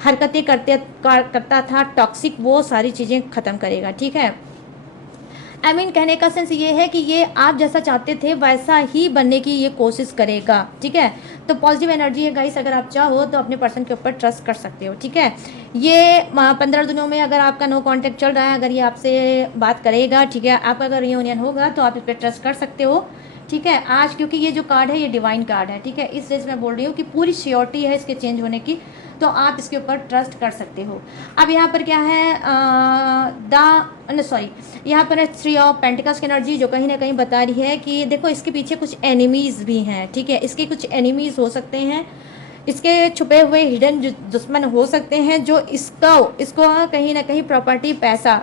हरकतें करता था टॉक्सिक, वो सारी चीज़ें ख़त्म करेगा। ठीक है, आई मीन कहने का सेंस ये है कि ये आप जैसा चाहते थे वैसा ही बनने की ये कोशिश करेगा। ठीक है, तो पॉजिटिव एनर्जी है गाइस, अगर आप चाहो तो अपने पर्सन के ऊपर ट्रस्ट कर सकते हो। ठीक है, ये 15 दिनों में अगर आपका नो कांटेक्ट चल रहा है, अगर ये आपसे बात करेगा, ठीक है, आपका अगर रियूनियन होगा तो आप इस पर ट्रस्ट कर सकते हो। ठीक है, आज क्योंकि ये जो कार्ड है ये डिवाइन कार्ड है। ठीक है, इस वजह से मैं बोल रही हूँ कि पूरी श्योरिटी है इसके चेंज होने की, तो आप इसके ऊपर ट्रस्ट कर सकते हो। अब यहाँ पर क्या है, यहाँ पर है 3 ऑफ पेंटिकल्स की एनर्जी जो कहीं ना कहीं बता रही है कि देखो इसके पीछे कुछ एनिमीज़ भी हैं। ठीक है, इसके कुछ एनिमीज़ हो सकते हैं, इसके छुपे हुए हिडन दुश्मन हो सकते हैं जो इसको कहीं ना कहीं प्रॉपर्टी, पैसा,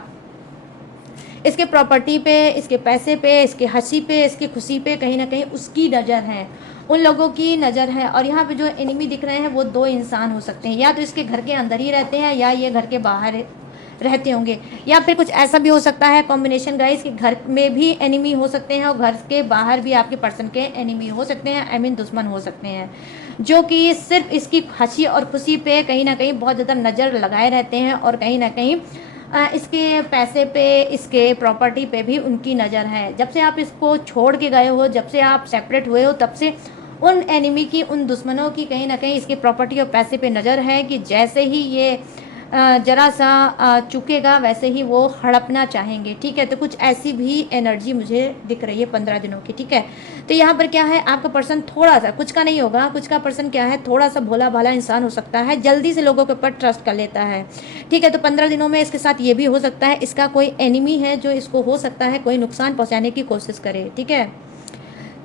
इसके प्रॉपर्टी पे, इसके पैसे पे, इसके हंसी पे, इसकी खुशी पे कहीं ना कहीं उसकी नज़र है, उन लोगों की नज़र है। और यहाँ पे जो एनिमी दिख रहे हैं वो 2 इंसान हो सकते हैं, या तो इसके घर के अंदर ही रहते हैं या ये घर के बाहर रहते होंगे, या फिर कुछ ऐसा भी हो सकता है कॉम्बिनेशन गाइस कि घर में भी एनिमी हो सकते हैं और घर के बाहर भी आपके पर्सन के एनिमी हो सकते हैं, आई मीन दुश्मन हो सकते हैं, जो कि सिर्फ इसकी हंसी और खुशी पे कहीं ना कहीं बहुत ज़्यादा नज़र लगाए रहते हैं और कहीं ना कहीं इसके पैसे पे, इसके प्रॉपर्टी पे भी उनकी नज़र है। जब से आप इसको छोड़ के गए हो, जब से आप सेपरेट हुए हो, तब से उन एनिमी की, उन दुश्मनों की कहीं ना कहीं इसके प्रॉपर्टी और पैसे पे नज़र है कि जैसे ही ये ज़रा सा चुकेगा वैसे ही वो हड़पना चाहेंगे। ठीक है, तो कुछ ऐसी भी एनर्जी मुझे दिख रही है 15 दिनों की। ठीक है, तो यहाँ पर क्या है, आपका पर्सन थोड़ा सा, कुछ का नहीं होगा, कुछ का पर्सन क्या है, थोड़ा सा भोला भाला इंसान हो सकता है, जल्दी से लोगों के ऊपर ट्रस्ट कर लेता है। ठीक है, तो 15 दिनों में इसके साथ ये भी हो सकता है, इसका कोई एनिमी है जो इसको हो सकता है कोई नुकसान पहुँचाने की कोशिश करे। ठीक है,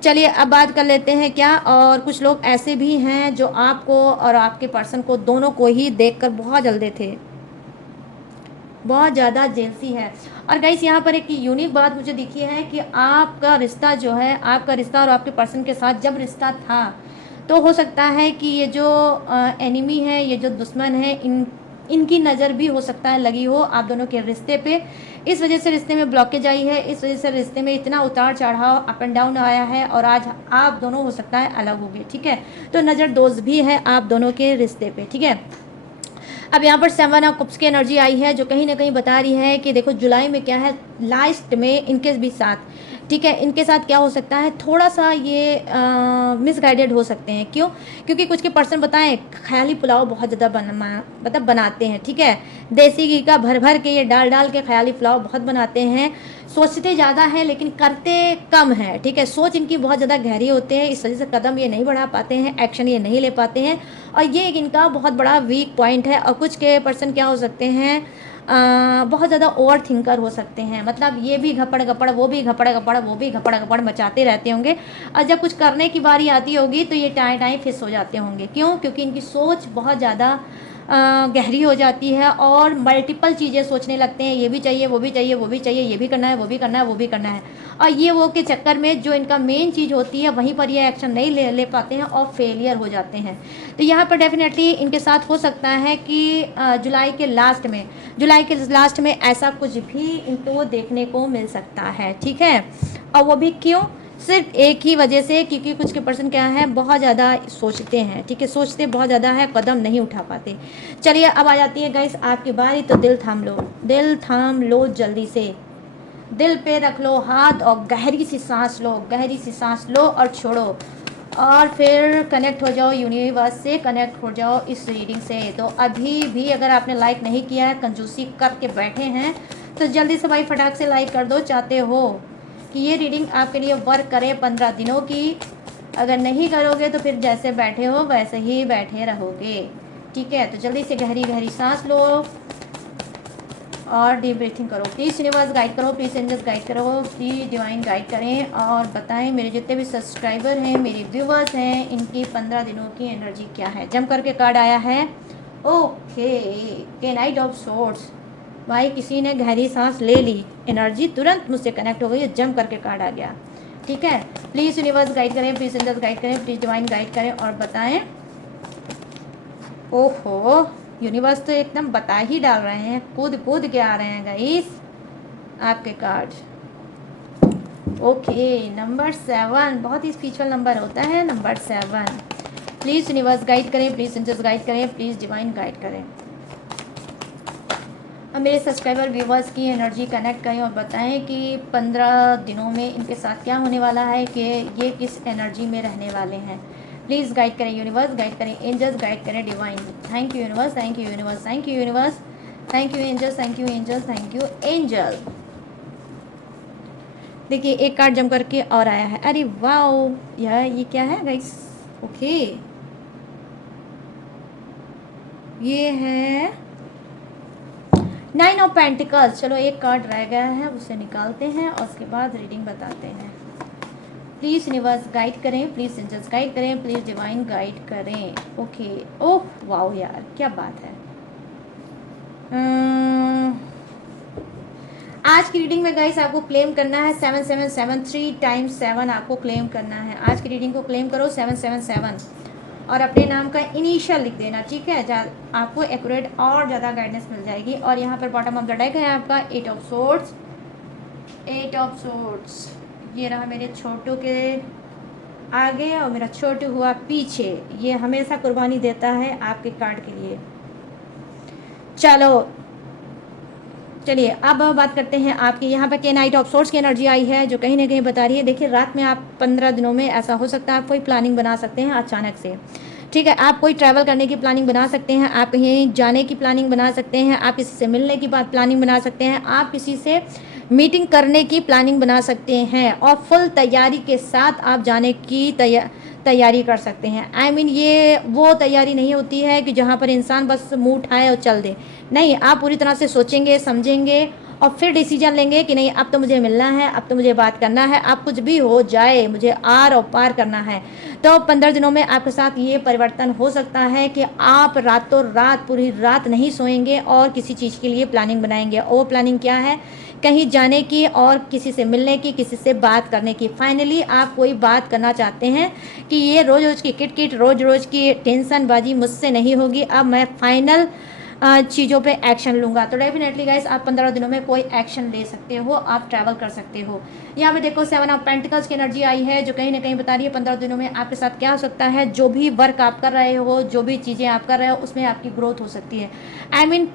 चलिए अब बात कर लेते हैं क्या, और कुछ लोग ऐसे भी हैं जो आपको और आपके पर्सन को दोनों को ही देखकर बहुत जल्दी थे, बहुत ज़्यादा जेलसी है। और गाइस यहाँ पर एक यूनिक बात मुझे दिखी है कि आपका रिश्ता जो है, आपका रिश्ता और आपके पर्सन के साथ जब रिश्ता था, तो हो सकता है कि ये जो एनिमी है, ये जो दुश्मन है, इनकी नज़र भी हो सकता है लगी हो आप दोनों के रिश्ते पे। इस वजह से रिश्ते में ब्लॉकेज आई है, इस वजह से रिश्ते में इतना उतार चढ़ाव, अप एंड डाउन आया है, और आज आप दोनों हो सकता है अलग हो गए। ठीक है, तो नज़र दोस्त भी है आप दोनों के रिश्ते पे। ठीक है, अब यहाँ पर 7 ऑफ कप्स की एनर्जी आई है जो कहीं ना कहीं बता रही है कि देखो जुलाई में क्या है, लास्ट में इनके भी साथ, ठीक है, इनके साथ क्या हो सकता है, थोड़ा सा ये मिसगाइडेड हो सकते हैं। क्यों? क्योंकि कुछ के पर्सन बताएं ख्याली पुलाव बहुत ज़्यादा मतलब बनाते हैं। ठीक है, देसी घी का भर भर के ये डाल डाल के ख्याली पुलाव बहुत बनाते हैं, सोचते ज़्यादा हैं लेकिन करते कम है। ठीक है, सोच इनकी बहुत ज़्यादा गहरी होते हैं, इस वजह से कदम ये नहीं बढ़ा पाते हैं, एक्शन ये नहीं ले पाते हैं, और ये एक इनका बहुत बड़ा वीक पॉइंट है। और कुछ के पर्सन क्या हो सकते हैं, बहुत ज़्यादा ओवर थिंकर हो सकते हैं, मतलब ये भी घपड़ घपड़, वो भी घपड़ घपड़, वो भी घपड़ घपड़ मचाते रहते होंगे, और जब कुछ करने की बारी आती होगी तो ये टाएं टाएं फिस हो जाते होंगे। क्यों? क्योंकि इनकी सोच बहुत ज़्यादा गहरी हो जाती है और मल्टीपल चीज़ें सोचने लगते हैं, ये भी चाहिए, वो भी चाहिए, वो भी चाहिए, ये भी करना है, वो भी करना है, वो भी करना है, और ये वो के चक्कर में जो इनका मेन चीज़ होती है वहीं पर ये एक्शन नहीं ले पाते हैं और फेलियर हो जाते हैं। तो यहाँ पर डेफिनेटली इनके साथ हो सकता है कि जुलाई के लास्ट में ऐसा कुछ भी इनको देखने को मिल सकता है। ठीक है, और वो भी क्यों? सिर्फ एक ही वजह से, क्योंकि कुछ के पर्सन क्या है, बहुत ज़्यादा सोचते हैं। ठीक है, सोचते बहुत ज़्यादा है, कदम नहीं उठा पाते। चलिए अब आ जाती है गाइस आपकी बारी, तो दिल थाम लो, दिल थाम लो, जल्दी से दिल पे रख लो हाथ और गहरी सी सांस लो, गहरी सी सांस लो और छोड़ो, और फिर कनेक्ट हो जाओ यूनिवर्स से, कनेक्ट हो जाओ इस रीडिंग से। तो अभी भी अगर आपने लाइक नहीं किया है, कंजूसी करके बैठे हैं, तो जल्दी से भाई फटाक से लाइक कर दो, चाहते हो कि ये रीडिंग आपके लिए वर्क करे 15 दिनों की। अगर नहीं करोगे तो फिर जैसे बैठे हो वैसे ही बैठे रहोगे। ठीक है, तो जल्दी से गहरी गहरी सांस लो और डीप ब्रीथिंग करो। प्लीज़ यूनिवर्स गाइड करो, प्लीज़ एंजल्स गाइड करो, प्लीज़ डिवाइन गाइड करें, और बताएं मेरे जितने भी सब्सक्राइबर हैं, मेरे व्यूवर्स हैं, इनकी 15 दिनों की एनर्जी क्या है। जम करके कार्ड आया है, ओके, के नाइट ऑफ सोर्ड्स। भाई किसी ने गहरी सांस ले ली, एनर्जी तुरंत मुझसे कनेक्ट हो गई, जम करके कार्ड आ गया। ठीक है, प्लीज़ यूनिवर्स गाइड करें, प्लीज़ एंजल्स गाइड करें, प्लीज़ डिवाइन गाइड करें और बताएं। ओहो, यूनिवर्स तो एकदम बता ही डाल रहे हैं, कूद कूद के आ रहे हैं गाइस आपके कार्ड। ओके, नंबर 7 बहुत ही स्पिरिचुअल नंबर होता है, नंबर 7। प्लीज़ यूनिवर्स गाइड करें, प्लीज़ एंजल्स गाइड करें, प्लीज़ डिवाइन गाइड करें। अब मेरे सब्सक्राइबर व्यूवर्स की एनर्जी कनेक्ट करें और बताएं कि 15 दिनों में इनके साथ क्या होने वाला है, कि ये किस एनर्जी में रहने वाले हैं। प्लीज़ गाइड करें यूनिवर्स, गाइड करें एंजल्स, गाइड करें divine. Thank you universe, thank you universe, thank you universe, thank you angels, thank you angels, thank you angel. देखिए एक कार्ड जम करके और आया है, अरे वाह यार, ये क्या है गाइस? ओके, ये है 9 ऑफ पेंटिकल्स। चलो एक कार्ड रह गया है, उसे निकालते हैं और उसके बाद रीडिंग बताते हैं। प्लीज़ यूनिवर्स गाइड करें, प्लीज़ एंजल्स गाइड करें, प्लीज़ डिवाइन गाइड करें। ओके, ओह वाओ यार क्या बात है। आज की रीडिंग में गाइस आपको क्लेम करना है 777 3 टाइम्स 7 आपको क्लेम करना है। आज की रीडिंग को क्लेम करो 777 और अपने नाम का इनिशियल लिख देना, ठीक है। आपको एक्यूरेट और ज़्यादा गाइडेंस मिल जाएगी। और यहाँ पर बॉटम ऑफ द डेक है आपका 8 ऑफ सोर्ड्स, 8 ऑफ सोर्ड्स। ये रहा मेरे छोटू के आगे और मेरा छोटू हुआ पीछे। ये हमेशा कुर्बानी देता है आपके कार्ड के लिए। चलिए अब बात करते हैं आपके यहाँ पे के नाइट ऑफ सोर्स की एनर्जी आई है, जो कहीं ना कहीं बता रही है, देखिए रात में आप 15 दिनों में ऐसा हो सकता है आप कोई प्लानिंग बना सकते हैं अचानक से, ठीक है। आप कोई ट्रैवल करने की प्लानिंग बना सकते हैं, आप कहीं जाने की प्लानिंग बना सकते हैं, आप किसी से मिलने की बात प्लानिंग बना सकते हैं, आप किसी से मीटिंग करने की प्लानिंग बना सकते हैं और फुल तैयारी के साथ आप जाने की तैयारी कर सकते हैं। I mean, ये वो तैयारी नहीं होती है कि जहाँ पर इंसान बस मुंह उठाए और चल दे, नहीं, आप पूरी तरह से सोचेंगे, समझेंगे और फिर डिसीजन लेंगे कि नहीं अब तो मुझे मिलना है, अब तो मुझे बात करना है, अब कुछ भी हो जाए मुझे आर और पार करना है। तो 15 दिनों में आपके साथ ये परिवर्तन हो सकता है कि आप रातों रात पूरी रात नहीं सोएंगे और किसी चीज़ के लिए प्लानिंग बनाएंगे। और वो प्लानिंग क्या है? कहीं जाने की और किसी से मिलने की, किसी से बात करने की। फाइनली आप कोई बात करना चाहते हैं कि ये रोज़ रोज़ की किट रोज़ रोज़ की टेंशनबाजी मुझसे नहीं होगी, अब मैं फाइनल चीज़ों पे एक्शन लूँगा। तो डेफिनेटली गाइस आप 15 दिनों में कोई एक्शन ले सकते हो, आप ट्रैवल कर सकते हो। यहाँ पे देखो 7 ऑफ पेंटिकल्स की एनर्जी आई है, जो कहीं ना कहीं बता रही है 15 दिनों में आपके साथ क्या हो सकता है। जो भी वर्क आप कर रहे हो, जो भी चीज़ें आप कर रहे हो, उसमें आपकी ग्रोथ हो सकती है। I mean,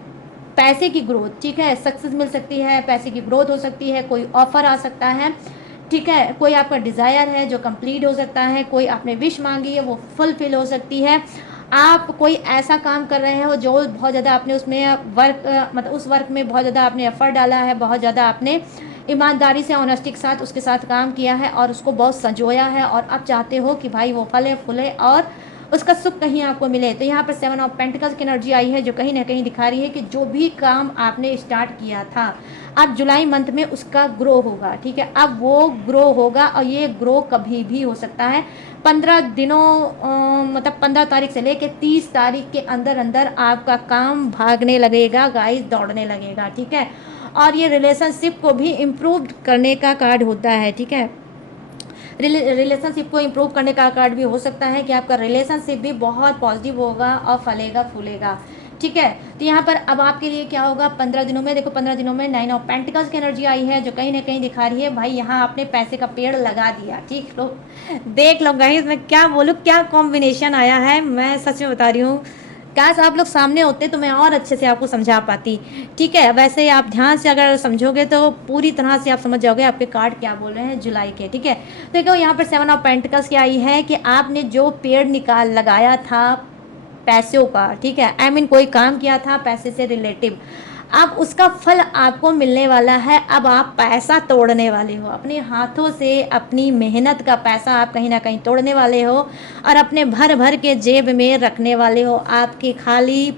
पैसे की ग्रोथ, ठीक है, सक्सेस मिल सकती है, पैसे की ग्रोथ हो सकती है, कोई ऑफर आ सकता है, ठीक है, कोई आपका डिज़ायर है जो कंप्लीट हो सकता है, कोई आपने विश मांगी है वो फुलफिल हो सकती है। आप कोई ऐसा काम कर रहे हो जो बहुत ज़्यादा आपने उसमें मतलब उस वर्क में बहुत ज़्यादा आपने एफर्ट डाला है, बहुत ज़्यादा आपने ईमानदारी से, ऑनेस्टी के साथ उसके साथ काम किया है और उसको बहुत संजोया है और अब चाहते हो कि भाई वो फले फूले और उसका सुख कहीं आपको मिले। तो यहाँ पर 7 ऑफ पेंटिकल्स की एनर्जी आई है, जो कहीं ना कहीं दिखा रही है कि जो भी काम आपने स्टार्ट किया था अब जुलाई मंथ में उसका ग्रो होगा, ठीक है। अब वो ग्रो होगा और ये ग्रो कभी भी हो सकता है 15 दिनों मतलब 15 तारीख से लेकर 30 तारीख के अंदर अंदर आपका काम भागने लगेगा गाइस, दौड़ने लगेगा, ठीक है। और ये रिलेशनशिप को भी इम्प्रूव करने का कार्ड होता है, ठीक है। रिलेशनशिप को इम्प्रूव करने का कार्ड भी हो सकता है कि आपका रिलेशनशिप भी बहुत पॉजिटिव होगा और फलेगा फूलेगा, ठीक है। तो यहाँ पर अब आपके लिए क्या होगा 15 दिनों में? देखो 15 दिनों में 9 ऑफ पेंटिकल्स की एनर्जी आई है, जो कहीं ना कहीं दिखा रही है भाई यहाँ आपने पैसे का पेड़ लगा दिया, ठीक। लो देख लो गाइस, मैं क्या बोलूँ, क्या कॉम्बिनेशन आया है, मैं सच में बता रही हूँ। काश आप लोग सामने होते तो मैं और अच्छे से आपको समझा पाती, ठीक है। वैसे आप ध्यान से अगर समझोगे तो पूरी तरह से आप समझ जाओगे आपके कार्ड क्या बोल रहे हैं जुलाई के, ठीक है। तो देखो यहाँ पर 7 ऑफ पेंटिकल्स की आई है कि आपने जो पेड़ लगाया था पैसों का, ठीक है, I mean, कोई काम किया था पैसे से रिलेटिव, अब उसका फल आपको मिलने वाला है। अब आप पैसा तोड़ने वाले हो, अपने हाथों से अपनी मेहनत का पैसा आप कहीं ना कहीं तोड़ने वाले हो और अपने भर भर के जेब में रखने वाले हो। आपकी खाली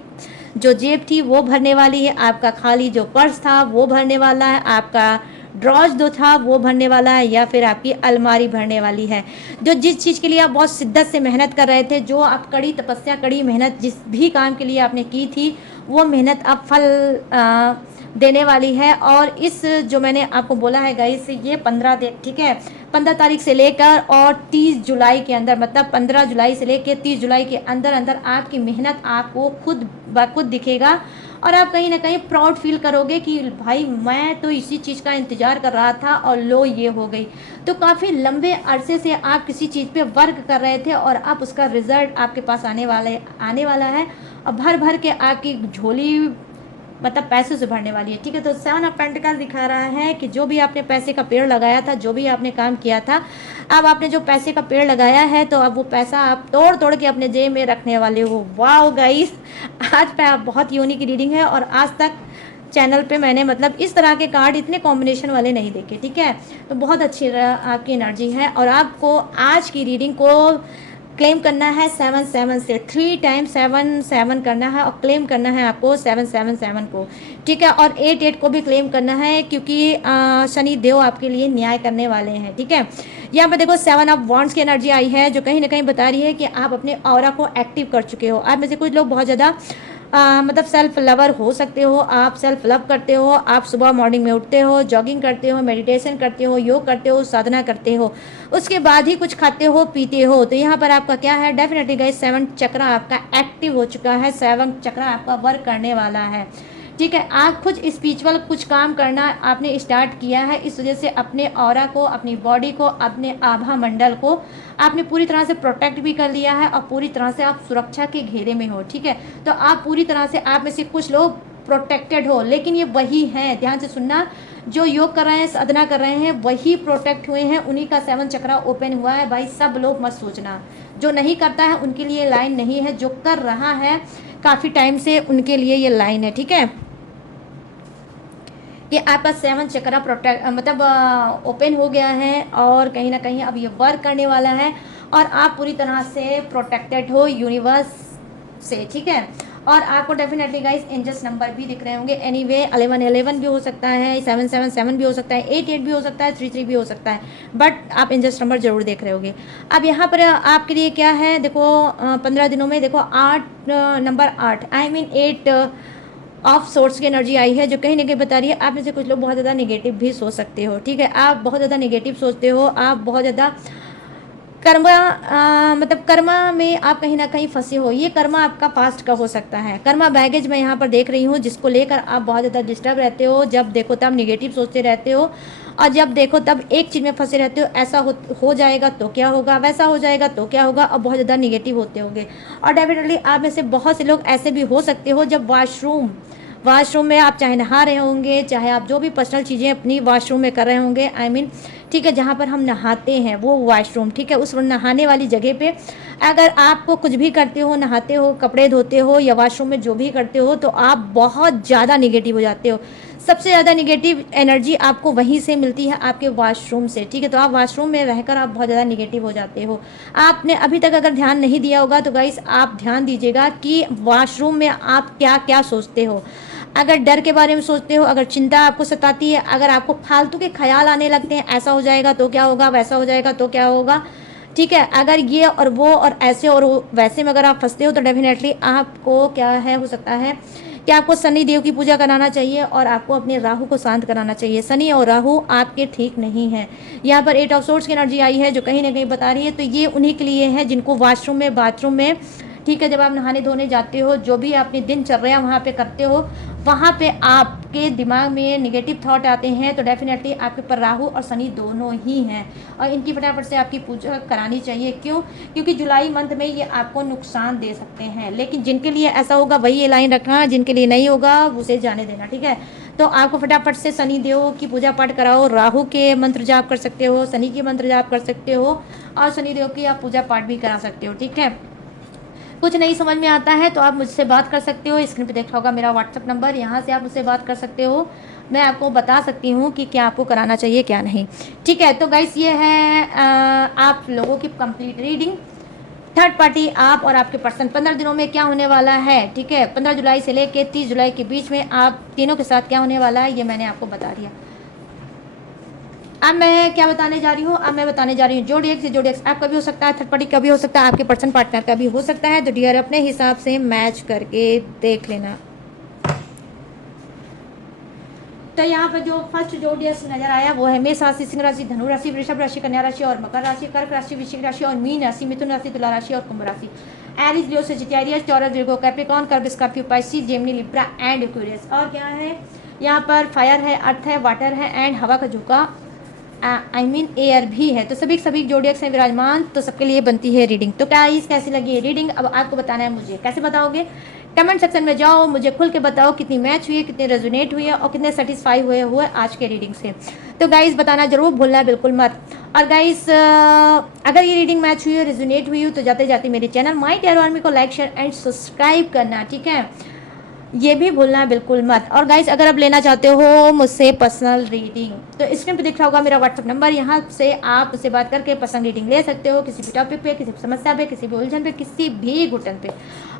जो जेब थी वो भरने वाली है, आपका खाली जो पर्स था वो भरने वाला है, आपका ड्रॉज जो था वो भरने वाला है, या फिर आपकी अलमारी भरने वाली है। जो जिस चीज़ के लिए आप बहुत शिद्दत से मेहनत कर रहे थे, जो आप कड़ी तपस्या, कड़ी मेहनत जिस भी काम के लिए आपने की थी, वो मेहनत अब फल देने वाली है। और इस जो मैंने आपको बोला है गाइस, ये 15 दिन, ठीक है, 15 तारीख से लेकर और 30 जुलाई के अंदर, मतलब 15 जुलाई से लेकर 30 जुलाई के अंदर अंदर आपकी मेहनत आपको खुद ब खुद दिखेगा और आप कहीं ना कहीं प्राउड फील करोगे कि भाई मैं तो इसी चीज़ का इंतज़ार कर रहा था और लो ये हो गई। तो काफ़ी लंबे अरसे से आप किसी चीज़ पे वर्क कर रहे थे और अब उसका रिजल्ट आपके पास आने वाला है और भर भर के आपकी झोली मतलब पैसे से भरने वाली है, ठीक है। तो 7 ऑफ पेंटिकल्स दिखा रहा है कि जो भी आपने पैसे का पेड़ लगाया था, जो भी आपने काम किया था, अब आपने जो पैसे का पेड़ लगाया है तो अब वो पैसा आप तोड़ तोड़ के अपने जेब में रखने वाले हो। वाह गाइस, आज पे बहुत यूनिक रीडिंग है और आज तक चैनल पे मैंने मतलब इस तरह के कार्ड इतने कॉम्बिनेशन वाले नहीं देखे, ठीक है। तो बहुत अच्छी आपकी एनर्जी है और आपको आज की रीडिंग को क्लेम करना है 7 से 3 टाइम 7 करना है और क्लेम करना है आपको 7 को, ठीक है। और 8 को भी क्लेम करना है क्योंकि शनि देव आपके लिए न्याय करने वाले हैं, ठीक है। यहाँ पर देखो 7 ऑफ वॉन्ड्स की एनर्जी आई है, जो कहीं ना कहीं बता रही है कि आप अपने ऑरा को एक्टिव कर चुके हो। आप में से कुछ लोग बहुत ज़्यादा मतलब सेल्फ लवर हो सकते हो, आप सेल्फ लव करते हो, आप सुबह मॉर्निंग में उठते हो, जॉगिंग करते हो, मेडिटेशन करते हो, योग करते हो, साधना करते हो, उसके बाद ही कुछ खाते हो पीते हो। तो यहाँ पर आपका क्या है, डेफिनेटली गाइस 7 चक्र आपका एक्टिव हो चुका है, 7 चक्र आपका वर्क करने वाला है। ठीक है, आप खुद स्पिरिचुअल कुछ काम करना आपने स्टार्ट किया है, इस वजह से अपने ऑरा को, अपनी बॉडी को, अपने आभा मंडल को आपने पूरी तरह से प्रोटेक्ट भी कर लिया है और पूरी तरह से आप सुरक्षा के घेरे में हो। ठीक है, तो आप पूरी तरह से, आप में से कुछ लोग प्रोटेक्टेड हो, लेकिन ये वही हैं, ध्यान से सुनना, जो योग कर रहे हैं, साधना कर रहे हैं, वही प्रोटेक्ट हुए हैं, उन्हीं का 7 चक्रा ओपन हुआ है भाई। सब लोग मत सोचना, जो नहीं करता है उनके लिए लाइन नहीं है, जो कर रहा है काफ़ी टाइम से उनके लिए ये लाइन है। ठीक है, कि आपका 7 चक्रा प्रोटेक्ट मतलब ओपन हो गया है और कहीं ना कहीं अब ये वर्क करने वाला है और आप पूरी तरह से प्रोटेक्टेड हो यूनिवर्स से। ठीक है, और आपको डेफिनेटली गाइस एंजल्स नंबर भी दिख रहे होंगे। एनीवे 1111 भी हो सकता है, 777 भी हो सकता है, 88 भी हो सकता है, 33 भी हो सकता है, बट आप एंजल्स नंबर जरूर देख रहे होंगे। अब यहाँ पर आपके लिए क्या है, देखो 15 दिनों में देखो 8 number 8 I mean 8 of source की एनर्जी आई है, जो कहीं ना कहीं बता रही है आप में से कुछ लोग बहुत ज़्यादा नेगेटिव भी सोच सकते हो। ठीक है, आप बहुत ज़्यादा नेगेटिव सोचते हो, आप बहुत ज़्यादा कर्मा मतलब कर्मा में आप कहीं ना कहीं फंसे हो। ये कर्मा आपका पास्ट का हो सकता है, कर्मा बैगेज मैं यहाँ पर देख रही हूँ, जिसको लेकर आप बहुत ज़्यादा डिस्टर्ब रहते हो। जब देखो तब निगेटिव सोचते रहते हो और जब देखो तब एक चीज़ में फंसे रहते हो, ऐसा हो जाएगा तो क्या होगा, वैसा हो जाएगा तो क्या होगा, और बहुत ज़्यादा निगेटिव होते होंगे। और डेफिनेटली आप में से बहुत से लोग ऐसे भी हो सकते हो, जब वॉशरूम में आप चाहे नहा रहे होंगे, चाहे आप जो भी पर्सनल चीज़ें अपनी वॉशरूम में कर रहे होंगे, आई मीन ठीक है, जहाँ पर हम नहाते हैं वो वॉशरूम। ठीक है, उस नहाने वाली जगह पे अगर आपको कुछ भी करते हो, नहाते हो, कपड़े धोते हो या वॉशरूम में जो भी करते हो, तो आप बहुत ज़्यादा निगेटिव हो जाते हो। सबसे ज़्यादा निगेटिव एनर्जी आपको वहीं से मिलती है, आपके वॉशरूम से। ठीक है, तो आप वॉशरूम में रहकर आप बहुत ज़्यादा निगेटिव हो जाते हो। आपने अभी तक अगर ध्यान नहीं दिया होगा तो गाइस आप ध्यान दीजिएगा कि वॉशरूम में आप क्या क्या सोचते हो। अगर डर के बारे में सोचते हो, अगर चिंता आपको सताती है, अगर आपको फालतू के ख्याल आने लगते हैं, ऐसा हो जाएगा तो क्या होगा, वैसा हो जाएगा तो क्या होगा, ठीक है, अगर ये और वो और ऐसे और वैसे में अगर आप फंसते हो, तो डेफिनेटली आपको क्या है, हो सकता है कि आपको शनि देव की पूजा कराना चाहिए और आपको अपने राहु को शांत कराना चाहिए। शनि और राहु आपके ठीक नहीं है। यहाँ पर 8 ऑफ सोर्ड्स की एनर्जी आई है, जो कहीं ना कहीं बता रही है, तो ये उन्हीं के लिए है जिनको वॉशरूम में, बाथरूम में, ठीक है, जब आप नहाने धोने जाते हो, जो भी अपनी दिनचर्या वहाँ पे करते हो, वहाँ पे आपके दिमाग में नेगेटिव थॉट आते हैं, तो डेफिनेटली आपके पर राहु और शनि दोनों ही हैं और इनकी फटाफट से आपकी पूजा करानी चाहिए। क्यों? क्योंकि जुलाई मंथ में ये आपको नुकसान दे सकते हैं, लेकिन जिनके लिए ऐसा होगा वही ये लाइन रखना, जिनके लिए नहीं होगा उसे जाने देना। ठीक है, तो आपको फटाफट से शनि देव की पूजा पाठ कराओ, राहु के मंत्र जाप कर सकते हो, शनि के मंत्र जाप कर सकते हो और शनि देव की आप पूजा पाठ भी करा सकते हो। ठीक है, कुछ नहीं समझ में आता है तो आप मुझसे बात कर सकते हो। स्क्रीन पे देखा होगा मेरा व्हाट्सअप नंबर, यहाँ से आप मुझसे बात कर सकते हो। मैं आपको बता सकती हूँ कि क्या आपको कराना चाहिए क्या नहीं। ठीक है, तो गाइस ये है आप लोगों की कंप्लीट रीडिंग। थर्ड पार्टी आप और आपके पर्सन 15 दिनों में क्या होने वाला है। ठीक है, 15 जुलाई से लेकर 30 जुलाई के बीच में आप तीनों के साथ क्या होने वाला है, ये मैंने आपको बता दिया। अब मैं क्या बताने जा रही हूँ, अब मैं बताने जा रही हूँ जोडिएक्स। जोडिएक्स आपका भी हो सकता है, थर्ड पार्टी का भी हो सकता है, आपके पर्सन पार्टनर का भी हो सकता है। तो डियर अपने हिसाब से मैच करके देख लेना। तो यहाँ पर जो फर्स्ट जोडियक्स नजर आया वो है मेष राशि, सिंह राशि, धनु राशि, वृषभ राशि, कन्या राशि और मकर राशि, कर्क राशि, वृश्चिक राशि और मीन राशि, मिथुन राशि, तुला राशि और कुंभ राशि। एरीज, लियो, सजिटेरियस, टॉरस, विर्गो, कैप्रिकॉर्न, कर्क, Scorpio, Pisces, Gemini, Libra and Aquarius. और क्या है यहाँ पर, फायर है, अर्थ है, वाटर है एंड हवा का झोंका, आई मीन एयर भी है। तो सभी जोडियक्स हैं विराजमान, तो सबके लिए बनती है रीडिंग। तो गाइस कैसी लगी है रीडिंग, अब आपको बताना है मुझे। कैसे बताओगे? कमेंट सेक्शन में जाओ, मुझे खुल के बताओ कितनी मैच हुई है, कितने रेजोनेट हुई है और कितने सेटिस्फाई हुए आज के रीडिंग से। तो गाइस बताना जरूर भूलना बिल्कुल मत। और गाइस अगर ये रीडिंग मैच हुई हो, रेजोनेट हुई हो, तो जाते जाते मेरे चैनल माय टेरो आर्मी को लाइक, शेयर एंड सब्सक्राइब करना। ठीक है, ये भी भूलना है बिल्कुल मत। और गाइस अगर आप लेना चाहते हो मुझसे पर्सनल रीडिंग, तो स्क्रीन पे दिख रहा होगा मेरा व्हाट्सअप नंबर, यहाँ से आप मुझसे बात करके पर्सनल रीडिंग ले सकते हो, किसी भी टॉपिक पे, किसी भी समस्या पे, किसी भी उलझन पे, किसी भी घुटन पे।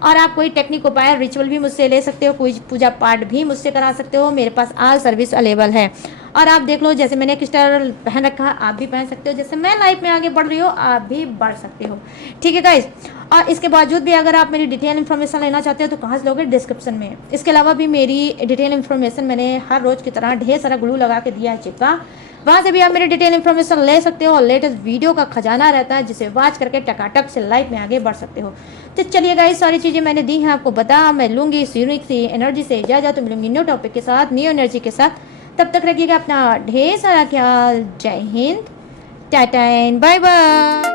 और आप कोई टेक्निक उपाय, रिचुअल भी मुझसे ले सकते हो, कोई पूजा पाठ भी मुझसे करा सकते हो। मेरे पास ऑल सर्विस अवेलेबल है। और आप देख लो, जैसे मैंने एक स्टार पहन रखा है, आप भी पहन सकते हो। जैसे मैं लाइफ में आगे बढ़ रही हूँ, आप भी बढ़ सकते हो। ठीक है गाइस। और इसके बावजूद भी अगर आप मेरी डिटेल इन्फॉर्मेशन लेना चाहते हो तो कहाँ से लोगे? डिस्क्रिप्शन में। इसके अलावा भी मेरी डिटेल इन्फॉर्मेशन मैंने हर रोज़ की तरह ढेर सारा ग्लू लगा के दिया है चिपका, वहाँ से भी आप मेरी डिटेल इन्फॉर्मेशन ले सकते हो। और लेटेस्ट वीडियो का खजाना रहता है जिसे वॉच करके टकाटक से लाइफ में आगे बढ़ सकते हो। तो चलिए गाइस, सारी चीज़ें मैंने दी हैं आपको बता। मैं लूँगी इस यूनिक सी एनर्जी से इजाज़त, तो मिलूंगी न्यू टॉपिक के साथ, न्यू एनर्जी के साथ। तब तक रखिएगा अपना ढेर सारा ख्याल। जय Hind, tata and bye bye.